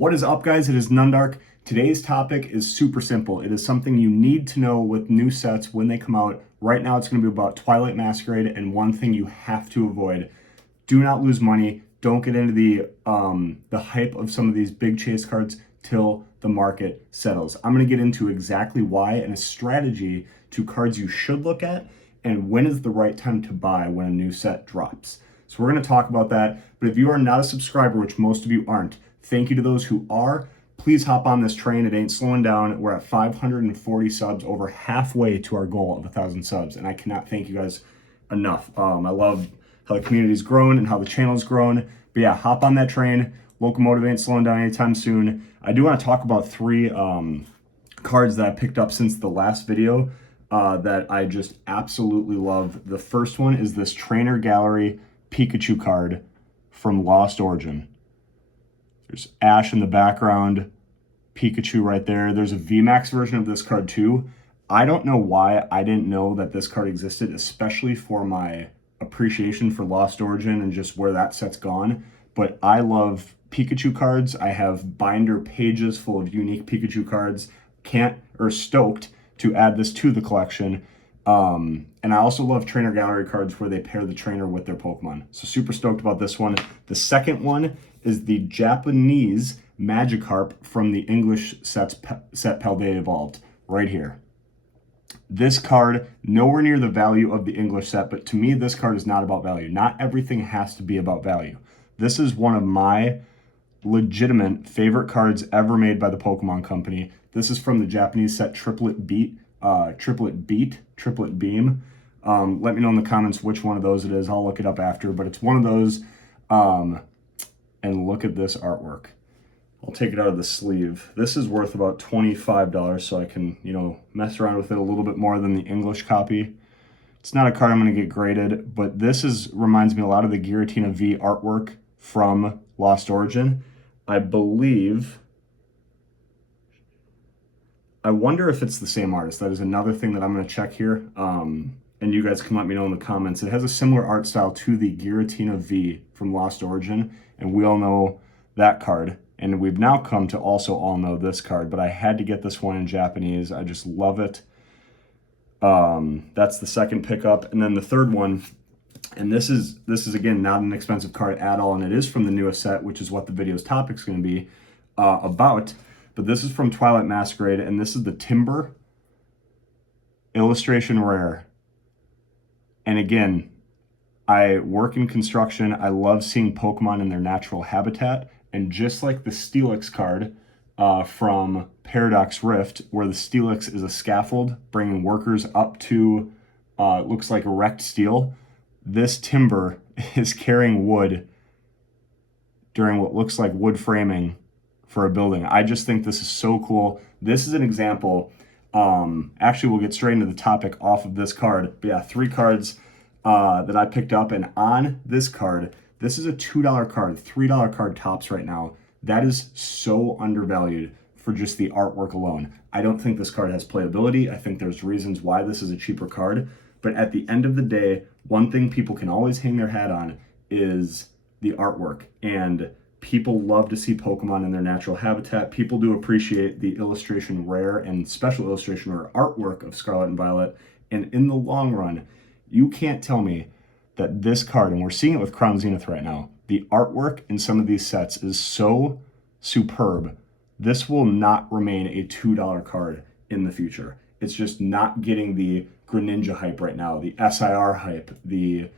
What is up, guys? It is Nundark. Today's topic is super simple. It is something you need to know with new sets when they come out. Right now, it's going to be about Twilight Masquerade, and one thing you have to avoid. Do not lose money. Don't get into the hype of some of these big chase cards till the market settles. I'm going to get into exactly why and a strategy to cards you should look at and when is the right time to buy when a new set drops. So we're going to talk about that. But if you are not a subscriber, which most of you aren't, thank you to those who are. Please hop on this train. It ain't slowing down. We're at 540 subs, over halfway to our goal of 1,000 subs. And I cannot thank you guys enough. I love how the community's grown and how the channel's grown. But yeah, hop on that train. Locomotive ain't slowing down anytime soon. I do want to talk about three cards that I picked up since the last video that I just absolutely love. The first one is this Trainer Gallery Pikachu card from Lost Origin. There's Ash in the background, Pikachu right there. There's a VMAX version of this card too. I don't know why I didn't know that this card existed, especially for my appreciation for Lost Origin and just where that set's gone. But I love Pikachu cards. I have binder pages full of unique Pikachu cards. Stoked to add this to the collection. And I also love Trainer Gallery cards where they pair the trainer with their Pokemon. So super stoked about this one. The second one is the Japanese Magikarp from the English set Paldea Evolved, right here. This card, nowhere near the value of the English set, but to me, this card is not about value. Not everything has to be about value. This is one of my legitimate favorite cards ever made by the Pokemon Company. This is from the Japanese set Triplet Beam. Let me know in the comments which one of those it is. I'll look it up after, but it's one of those. And look at this artwork. I'll take it out of the sleeve. This is worth about $25, so I can, mess around with it a little bit more than the English copy. It's not a card I'm going to get graded, but this reminds me a lot of the Giratina V artwork from Lost Origin. I wonder if it's the same artist. That is another thing that I'm going to check here. And you guys can let me know in the comments. It has a similar art style to the Giratina V from Lost Origin, and we all know that card. And we've now come to also all know this card, but I had to get this one in Japanese. I just love it. That's the second pickup. And then the third one, and this is again, not an expensive card at all, and it is from the newest set, which is what the video's topic is going to be about. But this is from Twilight Masquerade, and this is the Timber Illustration Rare. And again, I work in construction. I love seeing Pokemon in their natural habitat. And just like the Steelix card from Paradox Rift, where the Steelix is a scaffold bringing workers up to, it looks like erect steel, this Timber is carrying wood during what looks like wood framing for a building. I just think this is so cool. This is an example. Actually, we'll get straight into the topic off of this card. But yeah, three cards that I picked up. And on this card, this is a $2 card, $3 card tops right now. That is so undervalued for just the artwork alone. I don't think this card has playability. I think there's reasons why this is a cheaper card. But at the end of the day, one thing people can always hang their hat on is the artwork. And people love to see Pokemon in their natural habitat. People do appreciate the illustration rare and special illustration rare artwork of Scarlet and Violet. And in the long run, you can't tell me that this card, and we're seeing it with Crown Zenith right now, the artwork in some of these sets is so superb. This will not remain a $2 card in the future. It's just not getting the Greninja hype right now, the SIR hype, the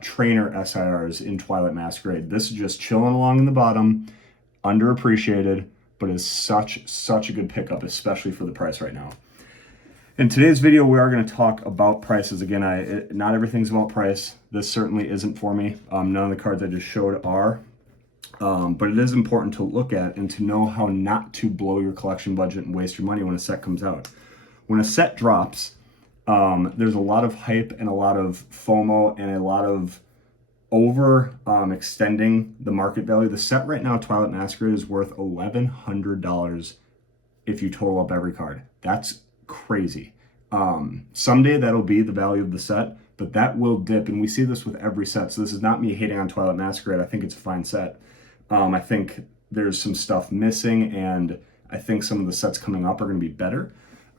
trainer SIRs in Twilight Masquerade. This is just chilling along in the bottom, underappreciated, but is such a good pickup, especially for the price right now. In today's video, we are going to talk about prices. Again, not everything's about price. This certainly isn't for me. None of the cards I just showed are. But it is important to look at and to know how not to blow your collection budget and waste your money when a set comes out. When a set drops, there's a lot of hype and a lot of FOMO and a lot of extending the market value. The set right now, Twilight Masquerade, is worth $1,100 if you total up every card. That's crazy. Someday that'll be the value of the set, but that will dip, and we see this with every set. So this is not me hating on Twilight Masquerade. I think it's a fine set. I think there's some stuff missing, and I think some of the sets coming up are going to be better.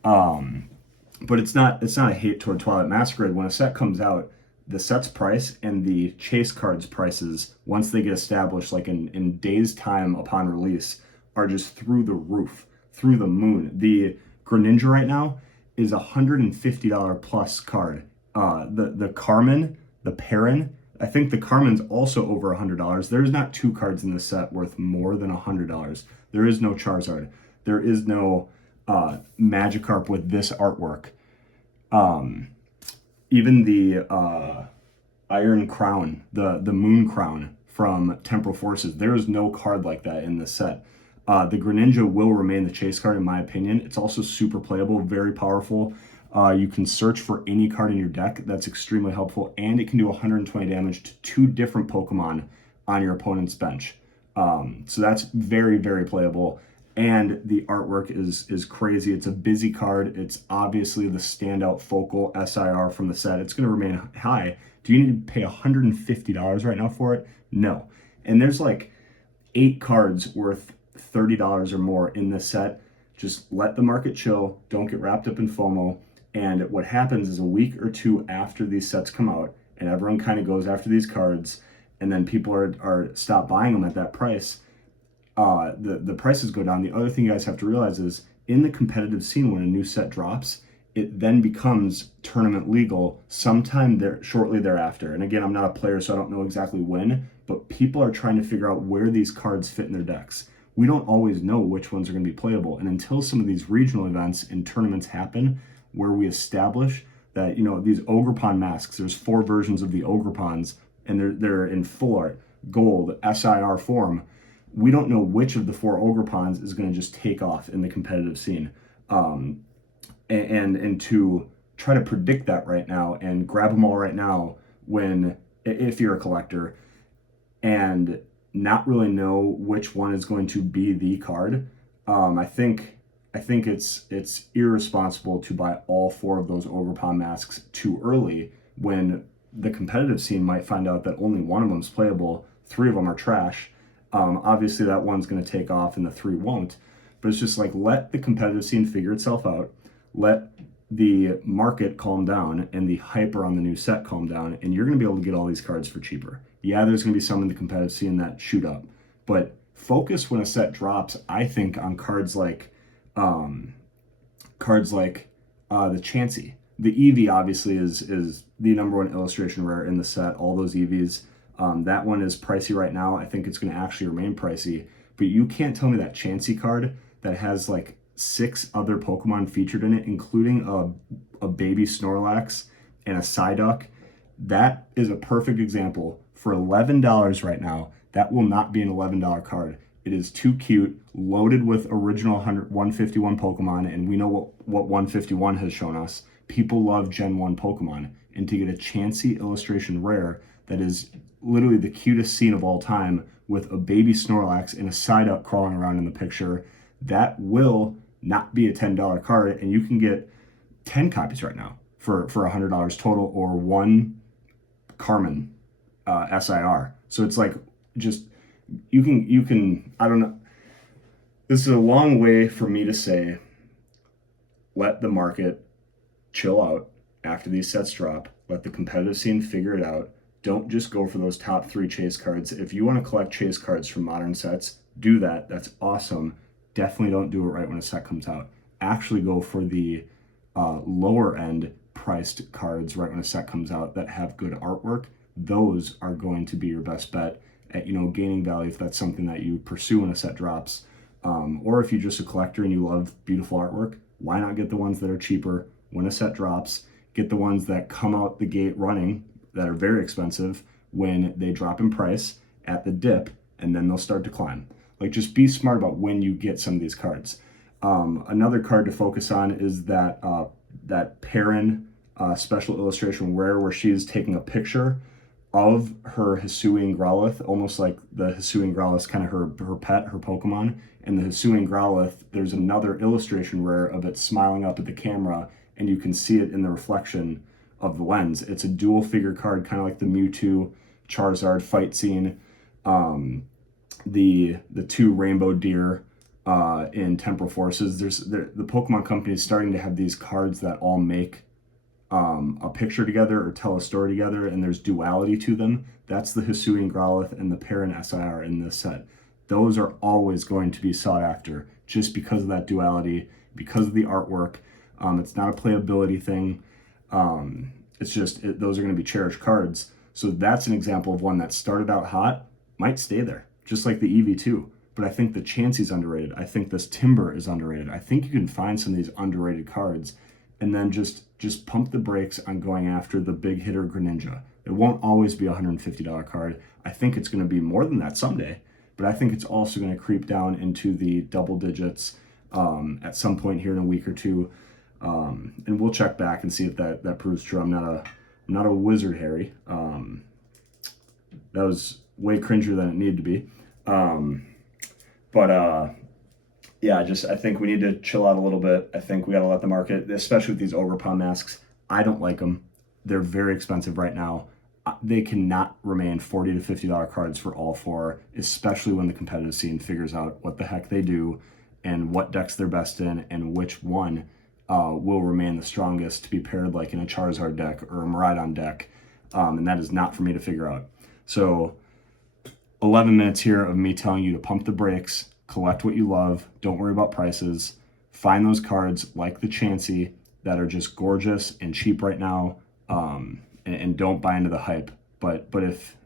But it's not a hate toward Twilight Masquerade. When a set comes out, the set's price and the chase cards prices, once they get established, like in days time upon release, are just through the roof, through the moon. The Greninja right now is $150 plus card. The Carmen, the Perrin, I think the Carmen's also over $100. There's not two cards in this set worth more than $100. There is no Charizard. There is no Magikarp with this artwork. Even the Iron Crown, the Moon Crown from Temporal Forces, there is no card like that in this set. The Greninja will remain the chase card in my opinion. It's also super playable, very powerful. You can search for any card in your deck. That's extremely helpful, and it can do 120 damage to 2 different Pokemon on your opponent's bench. So that's very, very playable. And the artwork is crazy. It's a busy card. It's obviously the standout focal SIR from the set. It's going to remain high. Do you need to pay $150 right now for it? No. And there's like 8 cards worth $30 or more in this set. Just let the market chill. Don't get wrapped up in FOMO. And what happens is a week or two after these sets come out, and everyone kind of goes after these cards, and then people are stop buying them at that price, the prices go down. The other thing you guys have to realize is in the competitive scene, when a new set drops, it then becomes tournament legal sometime there shortly thereafter. And again, I'm not a player, so I don't know exactly when, but people are trying to figure out where these cards fit in their decks. We don't always know which ones are going to be playable. And until some of these regional events and tournaments happen, where we establish that, you know, these Ogerpon masks, there's 4 versions of the Ogerpons, and they're in full art, gold, SIR form. We don't know which of the 4 Ogerpons is going to just take off in the competitive scene. And to try to predict that right now and grab them all right now, when, if you're a collector, and not really know which one is going to be the card, I think it's irresponsible to buy all 4 of those Ogerpon masks too early, when the competitive scene might find out that only one of them is playable, 3 of them are trash. Obviously that one's going to take off and the 3 won't, but it's just like, let the competitive scene figure itself out, let the market calm down and the hype around the new set calm down, and you're going to be able to get all these cards for cheaper. Yeah, there's going to be some in the competitive scene that shoot up, but focus when a set drops, I think, on cards like the Chansey. The Eevee obviously is the #1 illustration rare in the set. All those Eevees. That one is pricey right now. I think it's going to actually remain pricey. But you can't tell me that Chansey card that has like 6 other Pokemon featured in it, including a baby Snorlax and a Psyduck. That is a perfect example. For $11 right now, that will not be an $11 card. It is too cute, loaded with original 151 Pokemon, and we know what 151 has shown us. People love Gen 1 Pokemon, and to get a Chansey illustration rare that is literally the cutest scene of all time, with a baby Snorlax and a Psyduck crawling around in the picture, that will not be a $10 card, and you can get 10 copies right now for $100 total, or 1 Carmen SIR. So it's like, just, you can, I don't know. This is a long way for me to say, let the market chill out after these sets drop. Let the competitive scene figure it out. Don't just go for those top 3 chase cards. If you want to collect chase cards from modern sets, do that. That's awesome. Definitely don't do it right when a set comes out. Actually go for the lower end priced cards right when a set comes out that have good artwork. Those are going to be your best bet at, you know, gaining value if that's something that you pursue when a set drops. Or if you're just a collector and you love beautiful artwork, why not get the ones that are cheaper when a set drops? Get the ones that come out the gate running, that are very expensive when they drop in price at the dip, and then they'll start to climb. Like, just be smart about when you get some of these cards. Another card to focus on is that Perrin special illustration rare, where she is taking a picture of her Hisuian Growlithe, almost like the Hisuian Growlithe is kind of her pet, her Pokemon. And the Hisuian Growlithe, there's another illustration rare of it smiling up at the camera, and you can see it in the reflection of the lens. It's a dual figure card, kind of like the Mewtwo Charizard fight scene. the two rainbow deer in Temporal Forces. The Pokemon company is starting to have these cards that all make a picture together or tell a story together, and there's duality to them. That's the Hisuian Growlithe and the Parent SIR in this set. Those are always going to be sought after just because of that duality, because of the artwork. It's not a playability thing. It's just, those are going to be cherished cards. So that's an example of one that started out hot, might stay there, just like the EV2. But I think the Chansey's underrated. I think this Timber is underrated. I think you can find some of these underrated cards and then just pump the brakes on going after the big hitter Greninja. It won't always be a $150 card. I think it's going to be more than that someday, but I think it's also going to creep down into the double digits at some point here in a week or two. And we'll check back and see if that proves true. I'm not a wizard, Harry. That was way cringer than it needed to be. Yeah, I think we need to chill out a little bit. I think we got to let the market, especially with these Ogerpon masks. I don't like them. They're very expensive right now. They cannot remain $40 to $50 cards for all four, especially when the competitive scene figures out what the heck they do and what decks they're best in and which one will remain the strongest to be paired like in a Charizard deck or a Miraidon deck. And that is not for me to figure out. So 11 minutes here of me telling you to pump the brakes, collect what you love, don't worry about prices, find those cards like the Chansey that are just gorgeous and cheap right now, and don't buy into the hype. But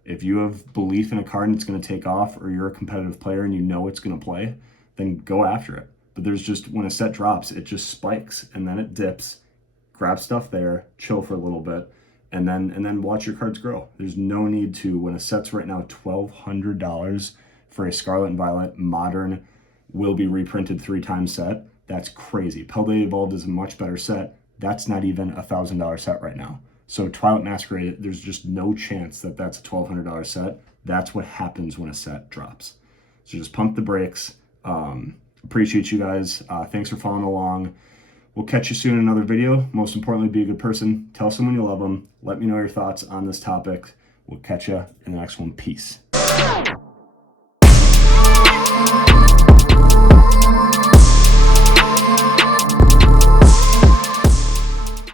if you have belief in a card and it's going to take off, or you're a competitive player and you know it's going to play, then go after it. But there's just, when a set drops, it just spikes and then it dips. Grab stuff there, chill for a little bit, and then watch your cards grow. There's no need to, when a set's right now $1,200 for a Scarlet and Violet modern, will be reprinted 3 times set. That's crazy. Paldea Evolved is a much better set. That's not even a $1,000 set right now. So Twilight Masquerade, there's just no chance that that's a $1,200 set. That's what happens when a set drops. So just pump the brakes. Appreciate you guys. Thanks for following along. We'll catch you soon in another video. Most importantly, be a good person. Tell someone you love them. Let me know your thoughts on this topic. We'll catch you in the next one. Peace.